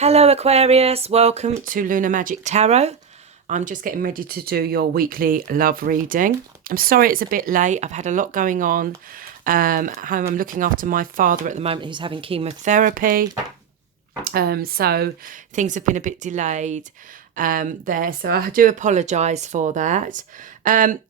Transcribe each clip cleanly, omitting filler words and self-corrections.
Hello Aquarius, welcome to Lunar Magic Tarot. I'm just getting ready to do your weekly love reading. I'm sorry it's a bit late. I've had a lot going on. Home, I'm looking after my father at the moment who's having chemotherapy. So things have been a bit delayed there. So I do apologise for that.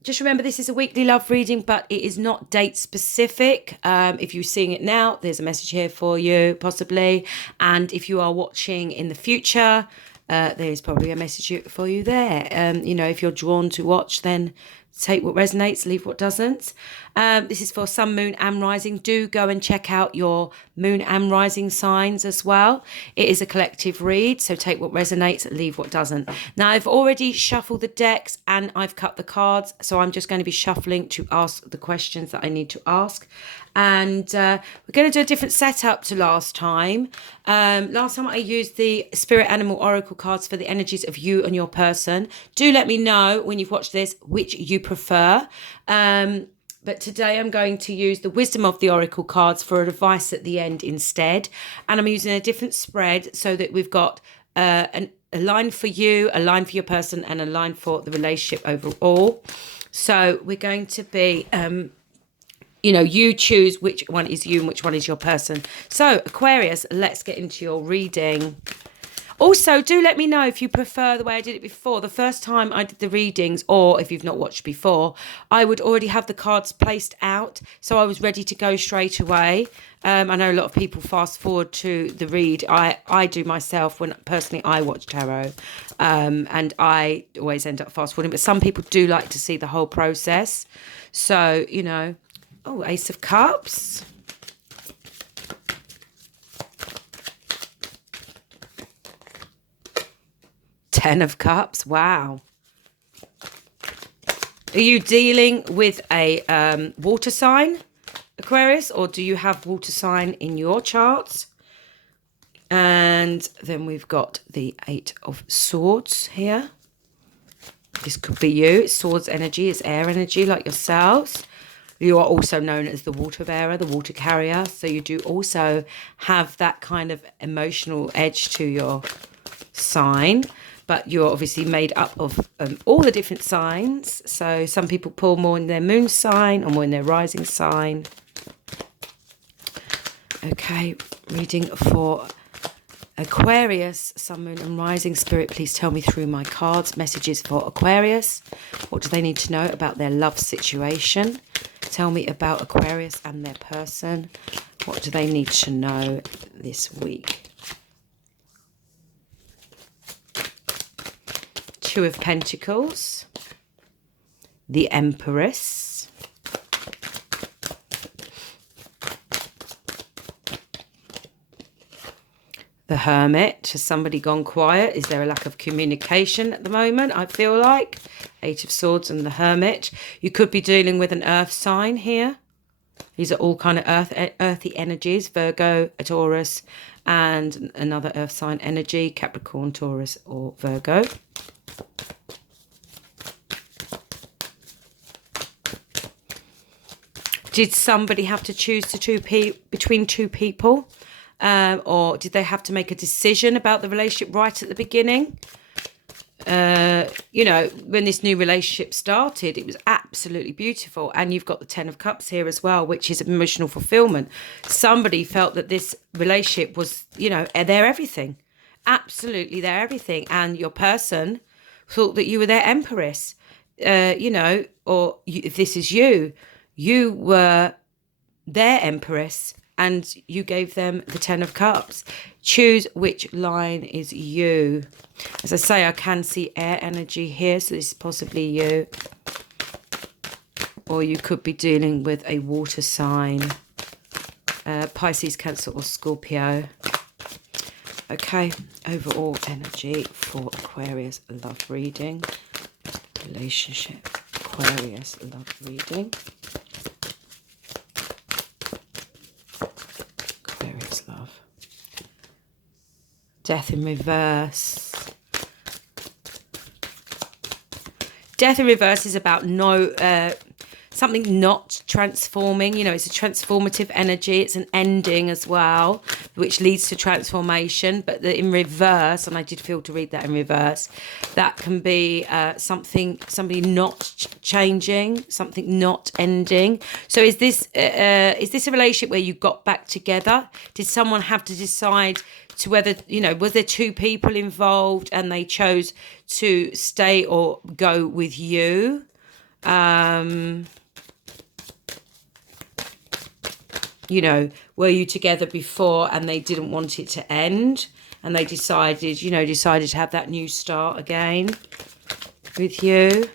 Just remember this is a weekly love reading, but it is not date specific. If you're seeing it now, there's a message here for you, possibly. And if you are watching in the future, there's probably a message for you there. If you're drawn to watch, then take what resonates, leave what doesn't. This is for sun, moon and rising. Do go and check out your moon and rising signs as well. It is a collective read, so take what resonates, leave what doesn't. Now, I've already shuffled the decks and I've cut the cards, so I'm just going to be shuffling to ask the questions that I need to ask. And we're going to do a different setup to last time. Last time I used the Spirit Animal Oracle cards for the energies of you and your person. Do let me know when you've watched this which you prefer. But today I'm going to use the Wisdom of the Oracle cards for advice at the end instead. And I'm using a different spread so that we've got a line for you, a line for your person, and a line for the relationship overall. So we're going to be... you choose which one is you and which one is your person. So, Aquarius, let's get into your reading. Also, do let me know if you prefer the way I did it before. The first time I did the readings, or if you've not watched before, I would already have the cards placed out, so I was ready to go straight away. I know a lot of people fast forward to the read. I do myself when personally I watch tarot, and I always end up fast forwarding. But some people do like to see the whole process. So, Oh, Ace of Cups. Ten of Cups. Wow. Are you dealing with a water sign, Aquarius, or do you have water sign in your charts? And then we've got the Eight of Swords here. This could be you. It's swords energy. It's air energy like yourselves. You are also known as the water bearer, the water carrier. So you do also have that kind of emotional edge to your sign. But you're obviously made up of all the different signs. So some people pull more in their moon sign or more in their rising sign. Okay, reading for Aquarius, sun, moon and rising. Spirit, please tell me through my cards. Messages for Aquarius. What do they need to know about their love situation? Tell me about Aquarius and their person. What do they need to know this week? Two of Pentacles. The Empress. The Hermit. Has somebody gone quiet? Is there a lack of communication at the moment? I feel like. Eight of Swords and the Hermit. You could be dealing with an earth sign here. These are all kind of earthy energies. Virgo, a Taurus, and another earth sign energy. Capricorn, Taurus, or Virgo. Did somebody have to choose between two people? Or did they have to make a decision about the relationship right at the beginning? When this new relationship started, it was absolutely beautiful. And you've got the Ten of Cups here as well, which is emotional fulfillment. Somebody felt that this relationship was, their everything. Absolutely their everything. And your person thought that you were their empress, if this is you, you were their empress. And you gave them the Ten of Cups. Choose which line is you. As I say, I can see air energy here, so this is possibly you. Or you could be dealing with a water sign. Pisces, Cancer, or Scorpio. Okay, overall energy for Aquarius love reading. Relationship, Aquarius love reading. Love. Death in reverse. Death in reverse is about something not transforming. You know, it's a transformative energy. It's an ending as well, which leads to transformation. But in reverse, and I did feel to read that in reverse, that can be somebody not changing, something not ending. So is this a relationship where you got back together? Did someone have to decide to whether, you know, was there two people involved and they chose to stay or go with you? You know, were you together before and they didn't want it to end and they decided to have that new start again with you?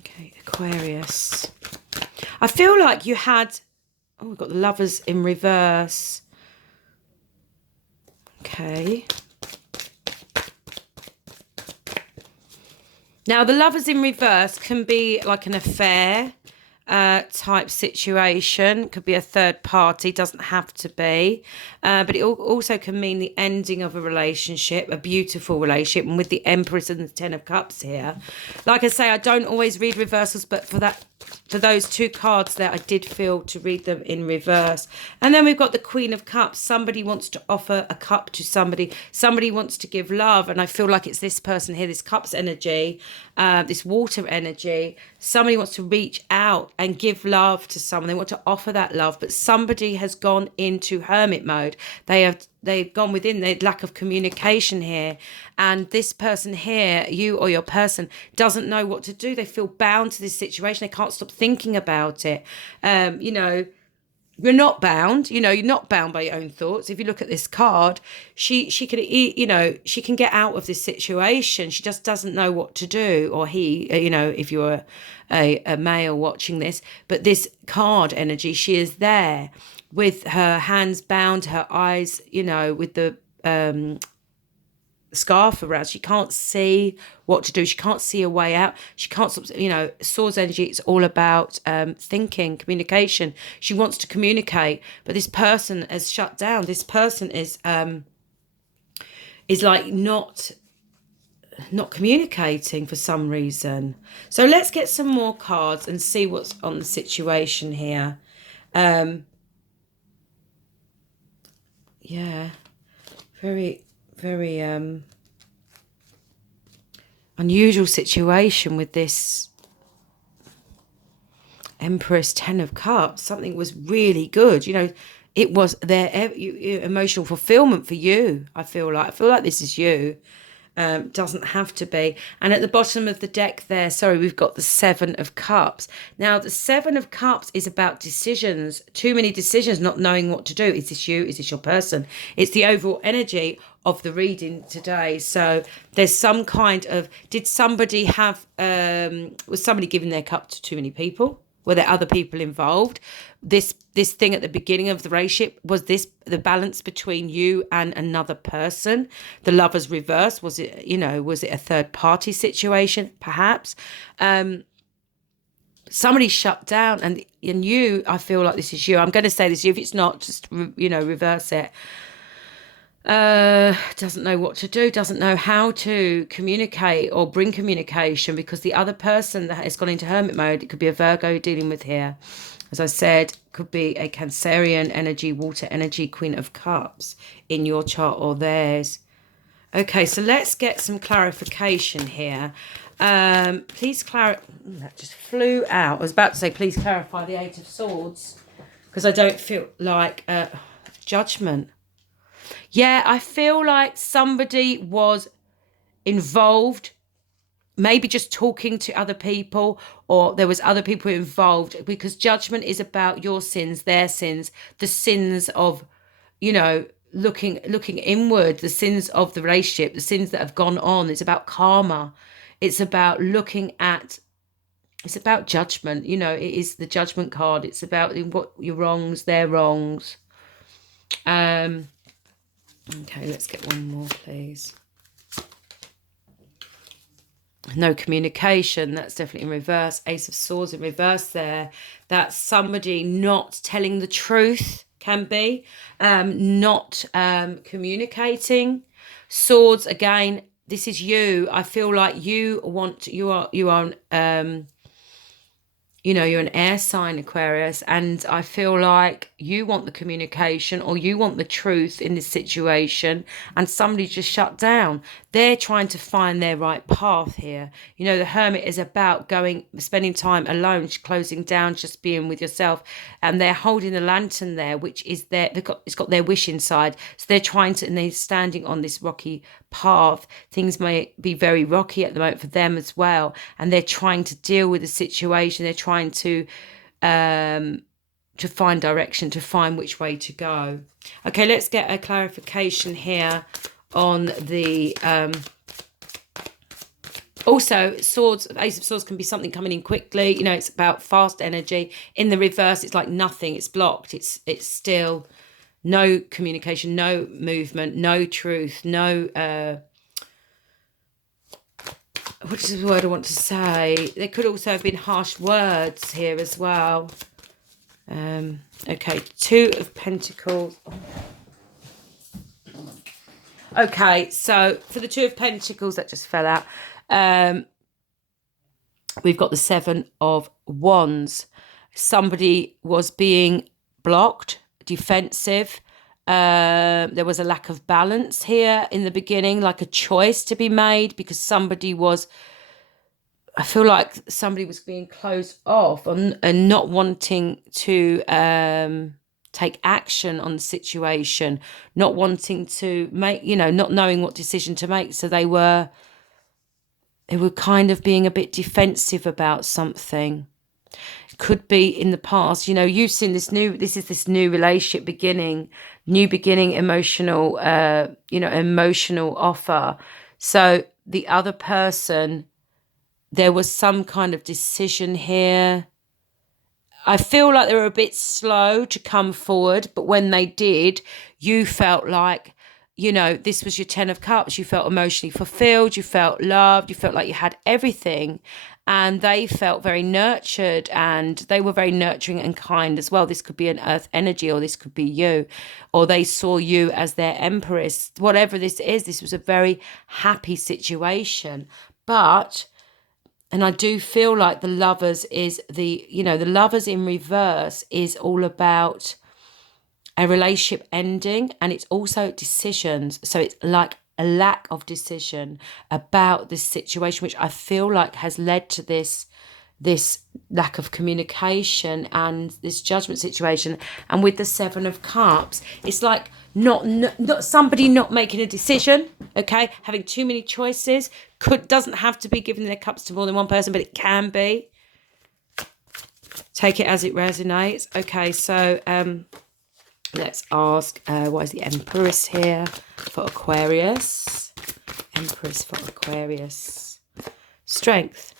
Okay, Aquarius. I feel like you had, oh, we've got the Lovers in reverse. Okay. Now, the Lovers in reverse can be like an affair type situation. Could be a third party, doesn't have to be. But it also can mean the ending of a relationship, a beautiful relationship. And with the Empress and the Ten of Cups here, like I say, I don't always read reversals, but for those two cards there, I did feel to read them in reverse. And then we've got the Queen of Cups. Somebody wants to offer a cup to somebody. Somebody wants to give love. And I feel like it's this person here, this Cups energy, this water energy. Somebody wants to reach out and give love to someone. They want to offer that love. But somebody has gone into hermit mode. They've gone within the lack of communication here. And this person here, you or your person, doesn't know what to do. They feel bound to this situation. They can't stop thinking about it. You know, you're not bound. You know, you're not bound by your own thoughts. If you look at this card, she can, you know, she can get out of this situation. She just doesn't know what to do. Or he, you know, if you're a male watching this. But this card energy, she is there with her hands bound, her eyes, you know, with the scarf around. She can't see what to do. She can't see a way out. She can't, you know, Swords energy, it's all about thinking, communication. She wants to communicate, but this person has shut down. This person is like not communicating for some reason. So let's get some more cards and see what's on the situation here. Yeah, very unusual situation with this Empress, Ten of Cups. Something was really good. You know, it was their emotional fulfillment for you. I feel like this is you. Doesn't have to be. And at the bottom of the deck there, sorry, we've got the Seven of Cups. Now, the Seven of Cups is about decisions. Too many decisions, not knowing what to do. Is this you? Is this your person? It's the overall energy of the reading today. So there's some kind of, did somebody have, was somebody giving their cup to too many people? Were there other people involved? This thing at the beginning of the relationship, was this the balance between you and another person? The Lovers reverse, was it, you know, was it a third party situation perhaps? Somebody shut down, and you, I feel like this is you. I'm going to say this, if it's not, just, you know, reverse it. Doesn't know what to do, doesn't know how to communicate or bring communication, because the other person that has gone into hermit mode, it could be a Virgo you're dealing with here. As I said, could be a Cancerian energy, water energy, Queen of Cups in your chart or theirs. Okay, so let's get some clarification here. Please that just flew out. I was about to say, please clarify the Eight of Swords, because I don't feel like judgment. Yeah, I feel like somebody was involved, maybe just talking to other people, or there was other people involved, because judgment is about your sins, their sins, the sins of, you know, looking inward, the sins of the relationship, the sins that have gone on. It's about karma. It's about looking at, it's about judgment. You know, it is the Judgment card. It's about what your wrongs, their wrongs. Okay, let's get one more, please. No communication, that's definitely in reverse. Ace of Swords in reverse there. That's somebody not telling the truth, can be. Not communicating. Swords, again, this is you. I feel like you are you know, you're an air sign, Aquarius, and I feel like you want the communication or you want the truth in this situation, and somebody just shut down. They're trying to find their right path here. You know, the Hermit is about spending time alone, closing down, just being with yourself, and they're holding the lantern there, which is it's got their wish inside. So they're trying to, and they're standing on this rocky path. Things may be very rocky at the moment for them as well, and they're trying to deal with the situation. They're trying to find direction, to find which way to go. Okay, let's get a clarification here on the also swords. Ace of Swords can be something coming in quickly. You know, it's about fast energy. In the reverse, it's like nothing. It's blocked. It's still no communication, no movement, no truth, no what is the word I want to say? There could also have been harsh words here as well. Okay, Two of Pentacles. Okay, so for the Two of Pentacles, that just fell out. We've got the Seven of Wands. Somebody was being blocked, defensive. There was a lack of balance here in the beginning, like a choice to be made, because I feel like somebody was being closed off and not wanting to take action on the situation, not wanting to make, you know, not knowing what decision to make. So they were kind of being a bit defensive about something. Could be in the past, you know, you've seen this new relationship new beginning, emotional, emotional offer. So the other person, there was some kind of decision here. I feel like they were a bit slow to come forward, but when they did, you felt like, you know, this was your Ten of Cups. You felt emotionally fulfilled. You felt loved. You felt like you had everything. And they felt very nurtured, and they were very nurturing and kind as well. This could be an earth energy, or this could be you, or they saw you as their empress. Whatever this is, this was a very happy situation. But, and I do feel like the Lovers is the Lovers in reverse is all about a relationship ending, and it's also decisions. So it's like a lack of decision about this situation, which I feel like has led to this lack of communication and this judgment situation. And with the Seven of Cups, it's like not somebody not making a decision, okay, having too many choices. Doesn't have to be giving their cups to more than one person, but it can be. Take it as it resonates. Okay, so let's ask, why is the Empress here for Aquarius? Empress for Aquarius. Strength.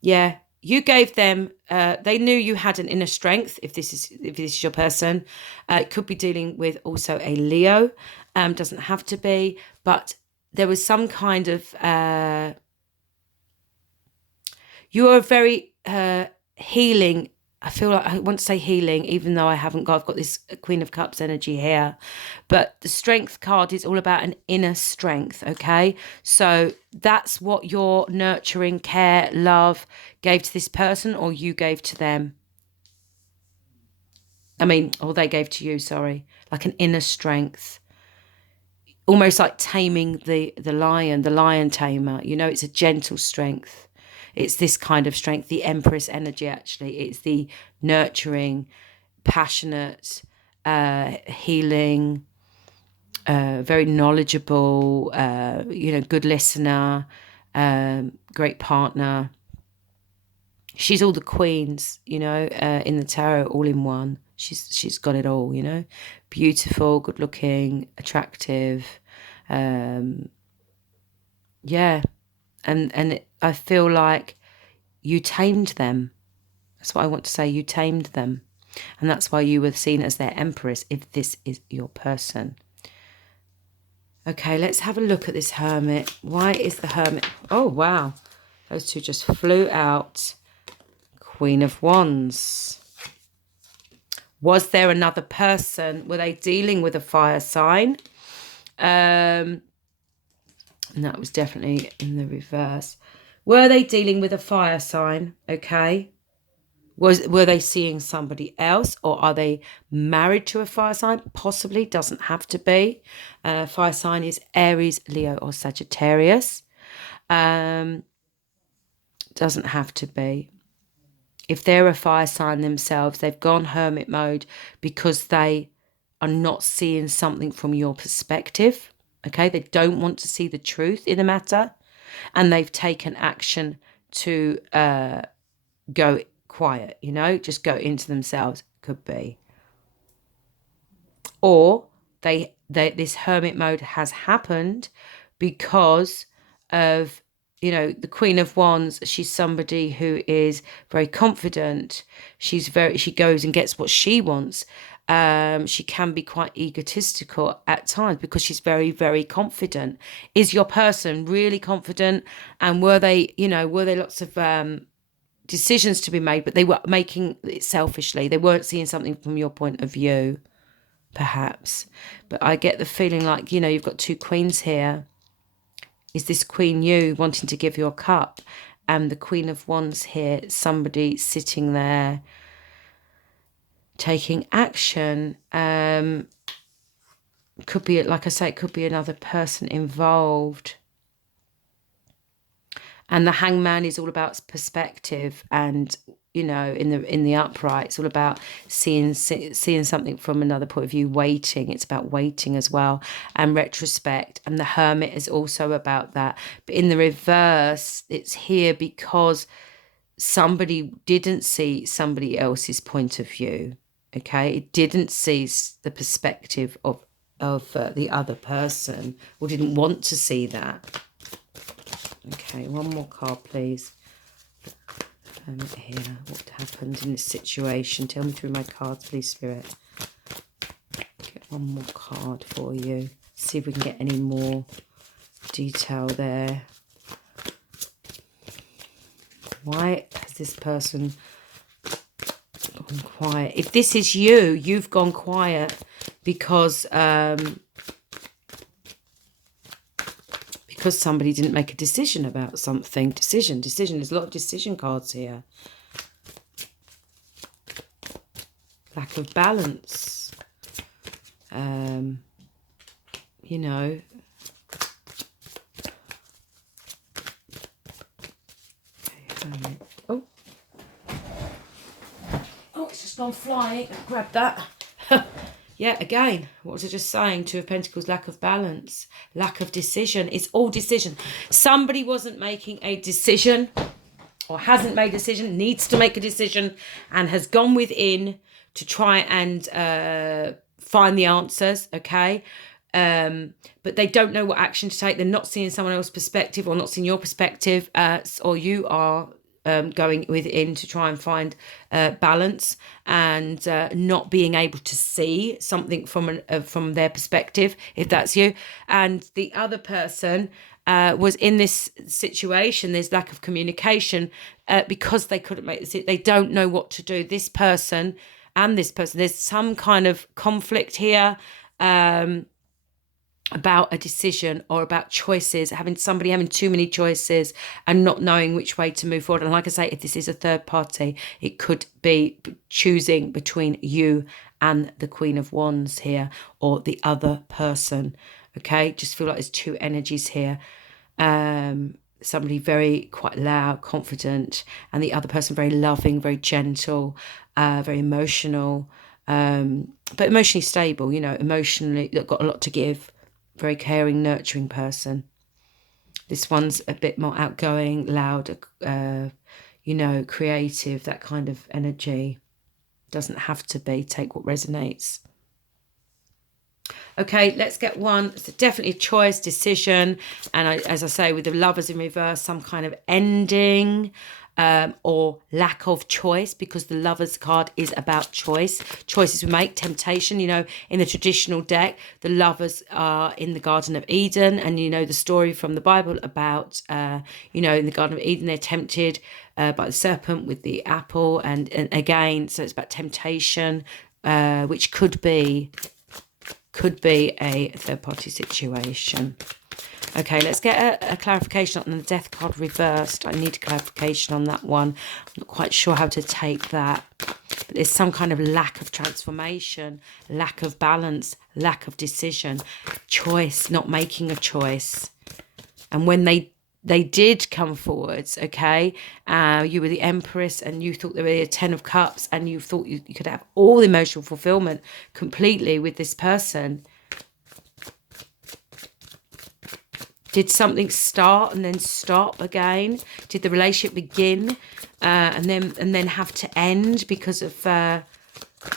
Yeah, you gave them, they knew you had an inner strength, if this is your person. It could be dealing with also a Leo. Doesn't have to be, but there was some kind of, you are very healing. I feel like I want to say healing, even though I've got this Queen of Cups energy here. But the Strength card is all about an inner strength, okay? So that's what your nurturing, care, love gave to this person, or you gave to them. Or they gave to you, sorry. Like an inner strength. Almost like taming the lion tamer. You know, it's a gentle strength. It's this kind of strength, the Empress energy, actually. It's the nurturing, passionate, healing, very knowledgeable, good listener, great partner. She's all the queens, in the tarot, all in one. She's got it all, beautiful, good looking, attractive. Yeah. And I feel like you tamed them. That's what I want to say. You tamed them. And that's why you were seen as their empress, if this is your person. Okay, let's have a look at this Hermit. Why is the Hermit... Oh, wow. Those two just flew out. Queen of Wands. Was there another person? Were they dealing with a fire sign? And that was definitely in the reverse. Were they dealing with a fire sign? Okay. Were they seeing somebody else, or are they married to a fire sign? Possibly, doesn't have to be. Fire sign is Aries, Leo, or Sagittarius. Doesn't have to be. If they're a fire sign themselves, they've gone hermit mode because they are not seeing something from your perspective. Okay, they don't want to see the truth in the matter, and they've taken action to go quiet, you know, just go into themselves. Could be. Or they this hermit mode has happened because of, you know, the Queen of Wands. She's somebody who is very confident. She goes and gets what she wants. She can be quite egotistical at times because she's very, very confident. Is your person really confident? And were they lots of decisions to be made, but they were making it selfishly. They weren't seeing something from your point of view, perhaps. But I get the feeling like, you know, you've got two queens here. Is this queen you wanting to give your cup? And the Queen of Wands here, somebody sitting there taking action. Could be, like I say, it could be another person involved. And the Hangman is all about perspective, and, you know, in the upright, it's all about seeing something from another point of view. Waiting, it's about waiting as well, and retrospect. And the Hermit is also about that. But in the reverse, it's here because somebody didn't see somebody else's point of view. Okay, it didn't see the perspective of the other person, or didn't want to see that. Okay, one more card, please. Here, what happened in this situation? Tell me through my cards, please, Spirit. Get one more card for you. See if we can get any more detail there. Why has this person gone quiet? If this is you, you've gone quiet because somebody didn't make a decision about something. Decision. There's a lot of decision cards here. Lack of balance. You know. Okay, oh, it's just gone flying. Grab that. Yeah, again, what was I just saying? Two of Pentacles, lack of balance, lack of decision. It's all decision. Somebody wasn't making a decision, or hasn't made a decision, needs to make a decision, and has gone within to try and find the answers, okay? But they don't know what action to take. They're not seeing someone else's perspective, or not seeing your perspective, or you are going within to try and find balance, and not being able to see something from their perspective, if that's you. And the other person was in this situation. There's lack of communication because they couldn't make this. They don't know what to do. This person and this person. There's some kind of conflict here. About a decision, or about choices, having too many choices and not knowing which way to move forward. And like I say, if this is a third party, it could be choosing between you and the Queen of Wands here, or the other person. Okay, just feel like there's two energies here. Somebody very quite loud, confident, and the other person very loving, very gentle, very emotional, but emotionally stable, you know, emotionally got a lot to give. Very caring, nurturing person. This one's a bit more outgoing, loud, you know, creative, that kind of energy. Doesn't have to be. Take what resonates. Okay, let's get one. It's definitely a choice, decision. And as I say, with the Lovers in reverse, some kind of ending. Or lack of choice, because the Lovers card is about choice. Choices we make, temptation. You know, in the traditional deck, the Lovers are in the Garden of Eden, and you know the story from the Bible about, you know, in the Garden of Eden, they're tempted by the serpent with the apple, and again, so it's about temptation, which could be a third-party situation. Okay, let's get a clarification on the death card reversed. I need a clarification on that one. I'm not quite sure how to take that. But there's some kind of lack of transformation, lack of balance, lack of decision, choice, not making a choice. And when they did come forwards, okay, you were the Empress and you thought there were a 10 of Cups and you thought you could have all the emotional fulfillment completely with this person. Did something start and then stop again? Did the relationship begin and then have to end because of them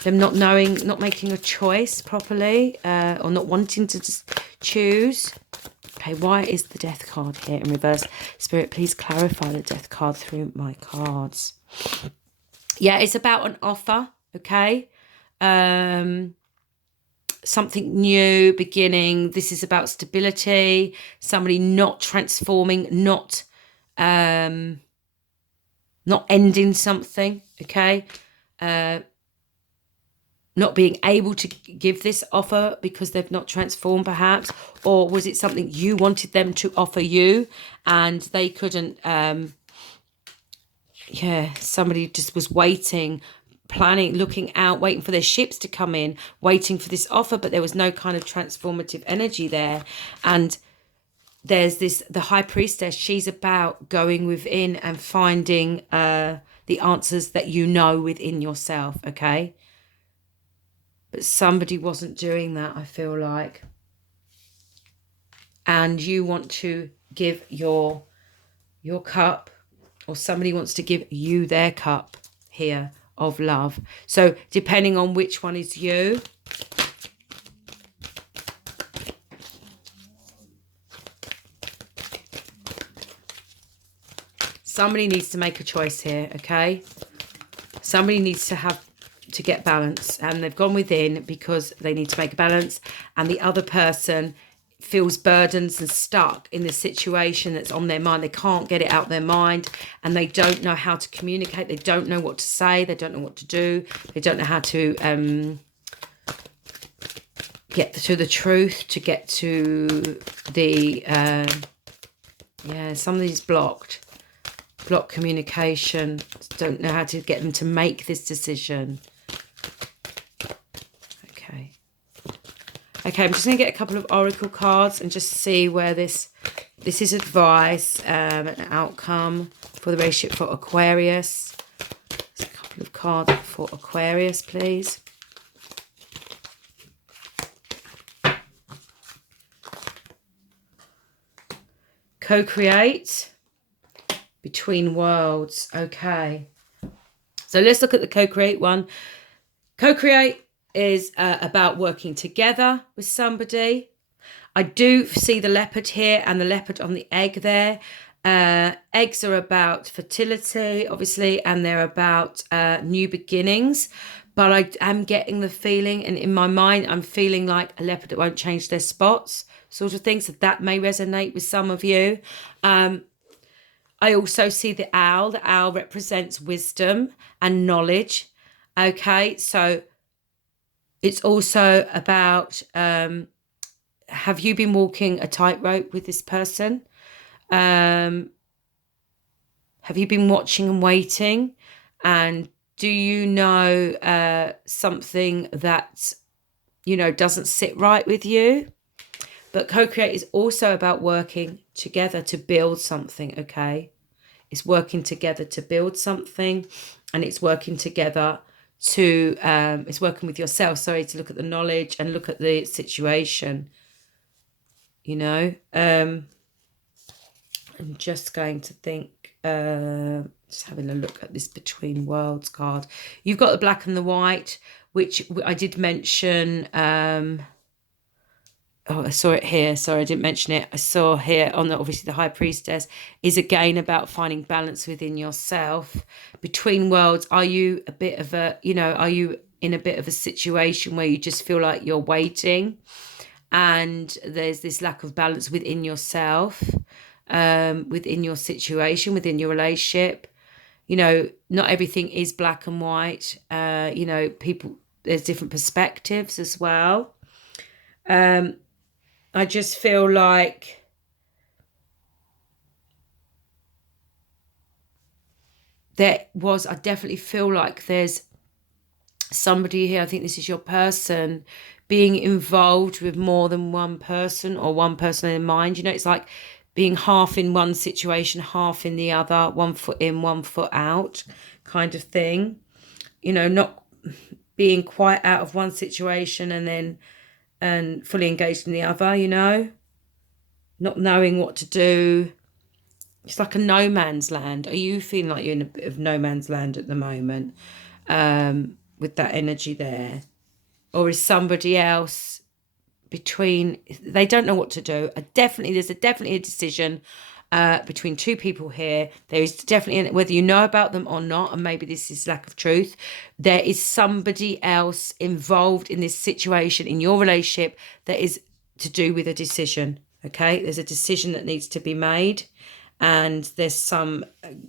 not knowing, not making a choice properly, or not wanting to just choose? Okay, why is the death card here in reverse? Spirit, please clarify the death card through my cards. Yeah, it's about an offer, okay? Something new, beginning. This is about stability, somebody not transforming, not ending something, okay? Not being able to give this offer because they've not transformed, perhaps. Or was it something you wanted them to offer you and they couldn't? Yeah, somebody just was waiting, planning, looking out, waiting for their ships to come in, waiting for this offer, but there was no kind of transformative energy there. And there's the High Priestess. She's about going within and finding the answers that you know within yourself, okay? But somebody wasn't doing that, I feel like. And you want to give your cup, or somebody wants to give you their cup here of love. So depending on which one is you, somebody needs to make a choice here, okay? Somebody needs to get balance, and they've gone within because they need to make a balance, and the other person feels burdens and stuck in the situation that's on their mind. They can't get it out their mind, and they don't know how to communicate. They don't know what to say. They don't know what to do. They don't know how to get to the truth, to get to the somebody's blocked communication. Don't know how to get them to make this decision. Okay, I'm just going to get a couple of oracle cards and just see where this is advice, an outcome for the relationship for Aquarius. There's a couple of cards for Aquarius, please. Co-create between worlds. Okay. So let's look at the co-create one. Co-create is about working together with somebody. I do see the leopard here and the leopard on the egg there. Eggs are about fertility, obviously, and they're about new beginnings. But I am getting the feeling, and in my mind, I'm feeling like a leopard that won't change their spots, sort of thing. So that may resonate with some of you. I also see the owl. The owl represents wisdom and knowledge. Okay, so it's also about, have you been walking a tightrope with this person? Have you been watching and waiting? And do you know something that, doesn't sit right with you? But co-create is also about working together to build something, okay? It's working together to build something, and it's working together to it's working with yourself, to look at the knowledge and look at the situation. I'm just going to think, just having a look at this between worlds card. You've got the black and the white, which I did mention. I saw it here. Sorry, I didn't mention it. I saw here on obviously the High Priestess is again about finding balance within yourself. Between worlds, are you a bit of a, are you in a bit of a situation where you just feel like you're waiting and there's this lack of balance within yourself, within your situation, within your relationship? Not everything is black and white. People, there's different perspectives as well. I just feel like I definitely feel like there's somebody here, I think this is your person, being involved with more than one person or one person in mind. You know, it's like being half in one situation, half in the other, 1 foot in, 1 foot out kind of thing. You know, not being quite out of one situation and fully engaged in the other, you know, not knowing what to do. It's like a no man's land. Are you feeling like you're in a bit of no man's land at the moment, with that energy there? Or is somebody else between, they don't know what to do? There's definitely a decision between two people here. There is definitely, whether you know about them or not, and maybe this is lack of truth, there is somebody else involved in this situation in your relationship that is to do with a decision. Okay, there's a decision that needs to be made, and there's some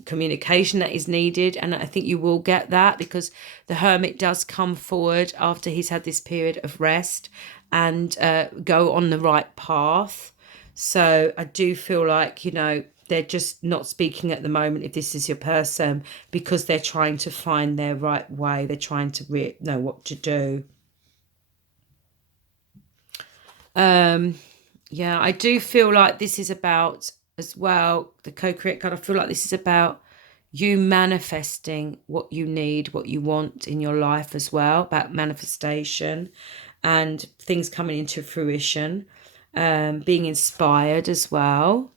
communication that is needed, and I think you will get that, because the Hermit does come forward after he's had this period of rest and go on the right path. So I do feel like, you know, they're just not speaking at the moment, if this is your person, because they're trying to find their right way. They're trying to know what to do. Yeah, I do feel like this is about, as well, the co-create card, I feel like this is about you manifesting what you need, what you want in your life as well, about manifestation and things coming into fruition, being inspired as well.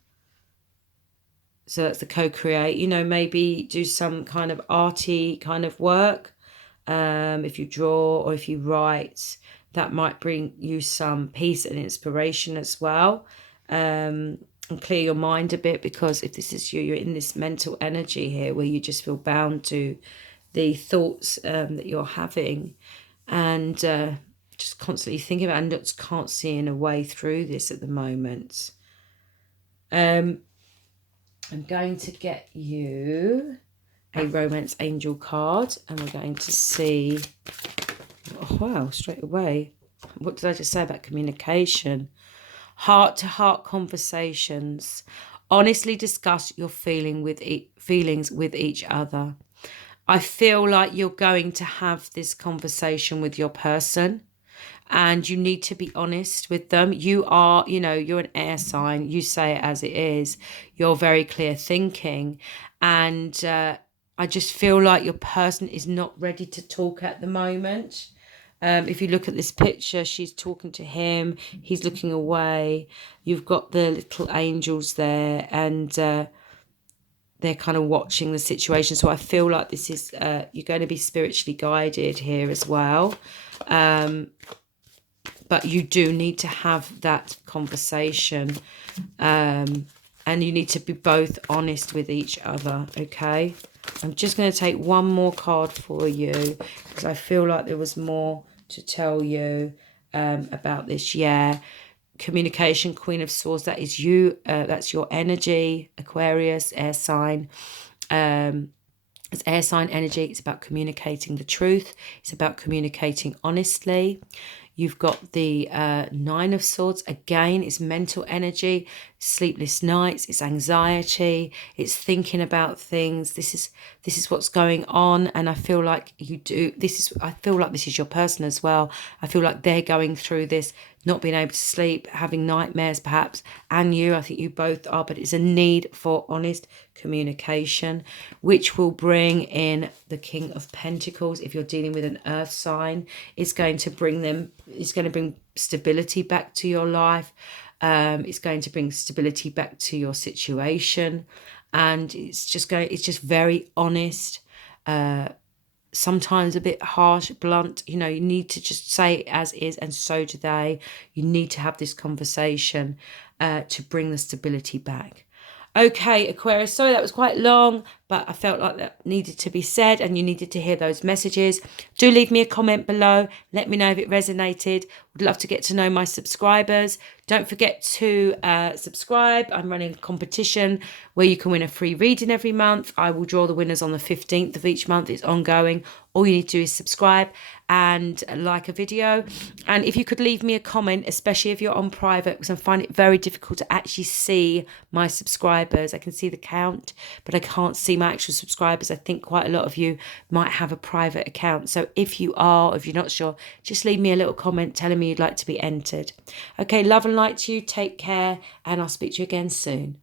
So that's the co-create, you know, maybe do some kind of arty kind of work. If you draw or if you write, that might bring you some peace and inspiration as well. And clear your mind a bit, because if this is you, you're in this mental energy here where you just feel bound to the thoughts that you're having, and just constantly thinking about, and just can't see a way through this at the moment. I'm going to get you a romance angel card, and we're going to see, oh wow, straight away, what did I just say about communication? Heart-to-heart conversations. Honestly discuss your feelings with each other. I feel like you're going to have this conversation with your person, and you need to be honest with them. You are, you know, you're an air sign. You say it as it is. You're very clear thinking. And I just feel like your person is not ready to talk at the moment. If you look at this picture, she's talking to him. He's looking away. You've got the little angels there, and they're kind of watching the situation. So I feel like this is, you're going to be spiritually guided here as well. But you do need to have that conversation, and you need to be both honest with each other, okay? I'm just going to take one more card for you, because I feel like there was more to tell you about this. Yeah, communication, Queen of Swords, that is you. That's your energy, Aquarius, air sign. It's air sign energy. It's about communicating the truth. It's about communicating honestly. You've got the Nine of Swords. Again, it's mental energy, sleepless nights, it's anxiety, it's thinking about things. This is what's going on, and I feel like I feel like this is your person as well. I feel like they're going through this, not being able to sleep, having nightmares perhaps, and I think you both are, but it's a need for honest communication, which will bring in the King of Pentacles. If you're dealing with an earth sign, it's going to bring stability back to your life. It's going to bring stability back to your situation, and it's just very honest, sometimes a bit harsh, blunt. You know, you need to just say it as is, and so do they. You need to have this conversation to bring the stability back. Okay, Aquarius, sorry that was quite long, but I felt like that needed to be said, and you needed to hear those messages. Do leave me a comment below. Let me know if it resonated. Would love to get to know my subscribers. Don't forget to subscribe. I'm running a competition where you can win a free reading every month. I will draw the winners on the 15th of each month. It's ongoing All you need to do is subscribe and like a video. And if you could leave me a comment, especially if you're on private, because I find it very difficult to actually see my subscribers. I can see the count, but I can't see my actual subscribers. I think quite a lot of you might have a private account. So if you are, or if you're not sure, just leave me a little comment telling me you'd like to be entered. Okay, love and light to you. Take care, and I'll speak to you again soon.